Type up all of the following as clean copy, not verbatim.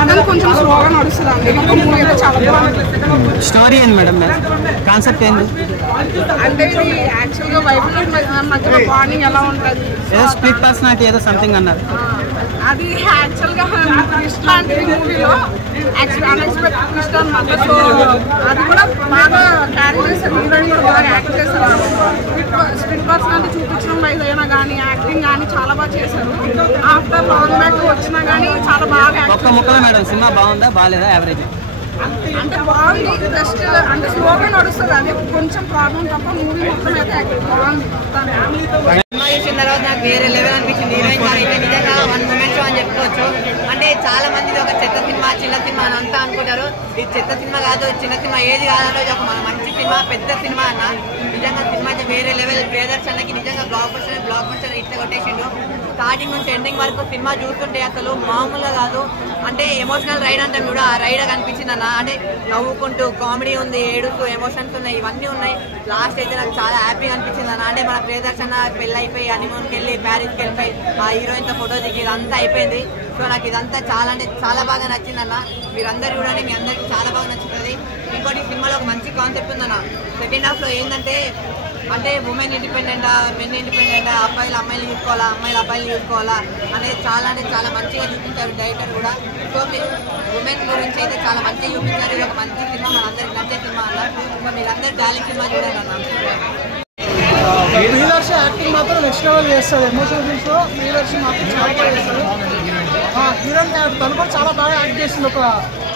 అదని కొంచెం స్లోగా నడుస్తుంది అండి. మూవీ అయితే చాలా బాగుంటుంది. స్టోరీ ఏంది మేడం, కాన్సెప్ట్ ఏంది? అంటే ఇది యాక్చువల్గా వైఫ్ మధ్యలో బాండింగ్ ఎలా ఉంటుంది, ఏదో స్ప్లిట్ పర్సనాలిటీ ఏదో సంథింగ్ అన్నారు. అది యాక్చువల్గా ట్విస్ట్ లాంటిది మూవీలో అన్ఎక్స్పెక్టెడ్ ట్విస్ట్ అనమాట. సో అది కూడా బాగా క్యారీ చేస్తారు, హీరోయిన్ కూడా బాగా యాక్ట్ చేస్తారు. స్ప్లిట్ పర్సనాలిటీ చూపించడం వైజ్ అయినా కానీ యాక్టింగ్ కానీ చాలా బాగా చేశారు. ఆఫ్టర్ లాంగ్ బ్యాక్ వచ్చినా కానీ చాలా బాగా ఒక్క ముక్కలో మేడం సినిమా బాగుందా బాగాలేదా యావరేజ్? అంటే బాగుంది, జస్ట్ అంటే స్లోగా నడుస్తుంది. అది కొంచెం ప్రాబ్లం తప్ప మూవీ మొత్తం అయితే బాగుంది. సినిమా చూసిన తర్వాత నాకు వేరే లెవెల్ అనిపించింది. హీరోయిన్ గారు అయితే నిజంగా వన్ మూమెంట్ షో అని చెప్పుకోవచ్చు. అంటే చాలా మంది ఒక చెత్త సినిమా చిన్న సినిమా అని అంతా అనుకుంటారు. ఇది చెత్త సినిమా కాదు, చిన్న సినిమా ఏది కాదంటే ఇది ఒక మంచి సినిమా, పెద్ద సినిమా అన్న. నిజంగా సినిమా అయితే వేరే లెవెల్. ప్రియదర్శన్కి నిజంగా బ్లాక్ బస్టర్ ఇట్లా కొట్టేసిండు. స్టార్టింగ్ నుంచి ఎండింగ్ వరకు సినిమా చూస్తుంటే అసలు మామూలుగా కాదు. అంటే ఎమోషనల్ రైడ్ అంటాం కూడా, ఆ రైడ్ కనిపించింది అన్న. అంటే నవ్వుకుంటూ కామెడీ ఉంది, ఏడుస్తూ ఎమోషన్స్ ఉన్నాయి, ఇవన్నీ ఉన్నాయి. లాస్ట్ అయితే నాకు చాలా హ్యాపీగా అనిపించింది అన్న. అంటే మన ప్రియదర్శన పెళ్ళి అయిపోయి హనీమూన్కి వెళ్ళి ప్యారిస్కి వెళ్ళిపోయి ఆ హీరోయిన్తో ఫోటో దిగి ఇదంతా అయిపోయింది. సో నాకు ఇదంతా చాలా అంటే చాలా బాగా నచ్చింది అన్న. మీరందరూ చూడండి, మీ అందరికీ చాలా బాగా నచ్చుతుంది. ఇంకోటి సినిమాలో ఒక మంచి కాన్సెప్ట్ ఉందన్న. సెకండ్ హాఫ్లో ఏంటంటే అంటే ఉమెన్ ఇండిపెండెంటా, మెన్ ఇండిపెండెంటా, అబ్బాయిలు అమ్మాయిలు చూసుకోవాలా, అమ్మాయిలు అబ్బాయిలు చూసుకోవాలా అనేది చాలా అంటే చాలా మంచిగా చూపించారు డైరెక్టర్ కూడా. సో మీరు ఉమెన్ గురించి అయితే చాలా మంచిగా చూపించారు. ఇది ఒక మంచి సినిమా, మనందరికి నచ్చే సినిమా అన్నారు. సో మీరందరూ డార్లింగ్ సినిమా చూడండి అన్న. ప్రియదర్శి యాక్టింగ్ మాత్రం నెక్స్ట్ లెవెల్ చేస్తుంది. ఎమోషనల్ సీన్స్లో ప్రియదర్శి మాత్రం చాలా బాగా చేస్తారు. హీరోయిన్ తను కూడా చాలా బాగా యాక్ట్ చేసింది. ఒక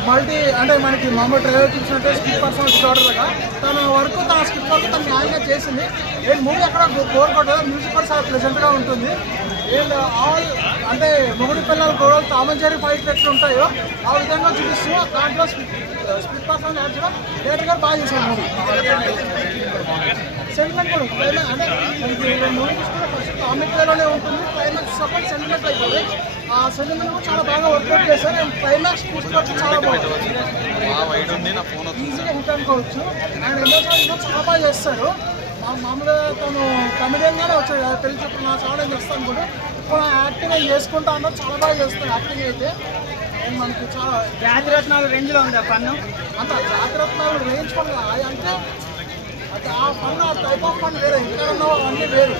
మల్టీ అంటే మనకి మామూలు ట్రైలర్ చూసినట్టే స్కిప్ పర్సనల్ డిజార్డర్గా తన వరకు తన స్కిప్ వరకు తను న్యాయంగా చేసింది. ఏం మూవీ అక్కడ బోర్ కొట్టదు, మ్యూజిక్ కూడా చాలా ప్లెజెంట్గా ఉంటుంది. అండ్ ఆల్ అంటే మొగుడి పిల్లలు గొడవలు తామంచేరి ఫైట్ ఎట్లు ఉంటాయో ఆ విధంగా చూపిస్తూ దాంట్లో స్కిప్ పర్సనల్ యాడ్ చేయడం డైరెక్టర్ గారు బాగా చేశారు. మూవీ సెంటిమెంట్ కూడా ఉంటుంది. అంటే మనకి మూవీ చూసుకుంటే ఫస్ట్ కామిక్ వేలోనే ఉంటుంది, క్లైమాక్స్ సపోర్ట్ సెంటిమెంట్ అయిపోతుంది. ఆ సెంటిమెంట్ కూడా చాలా బాగా వర్కౌట్ చేశారు. అండ్ క్లైమాక్స్ చూసుకోవచ్చు, చాలా బాగుంటుంది, ఈజీగా హిట్ అనుకోవచ్చు. అండ్ ఎమోషనల్ కూడా చాలా బాగా చేస్తారు. మామూలుగా తను కమెడియన్గానే వచ్చాడు కదా, పెళ్లి చెప్పిన చాలా చేస్తాను కూడా ఇప్పుడు యాక్టింగ్ చేసుకుంటా అన్నారు. చాలా బాగా చేస్తారు యాక్టింగ్ అయితే. అండ్ మనకి చాలా జాతిరత్నాలు రేంజ్లో ఉంది ఆ పన్ను. అంత జాతిరత్నాలు రేంజ్ పని అంటే ఆ ఫన్, ఆ టైప్ ఆఫ్ ఫన్ వేరే, ఎక్కడ ఉన్నావో అవన్నీ వేరు.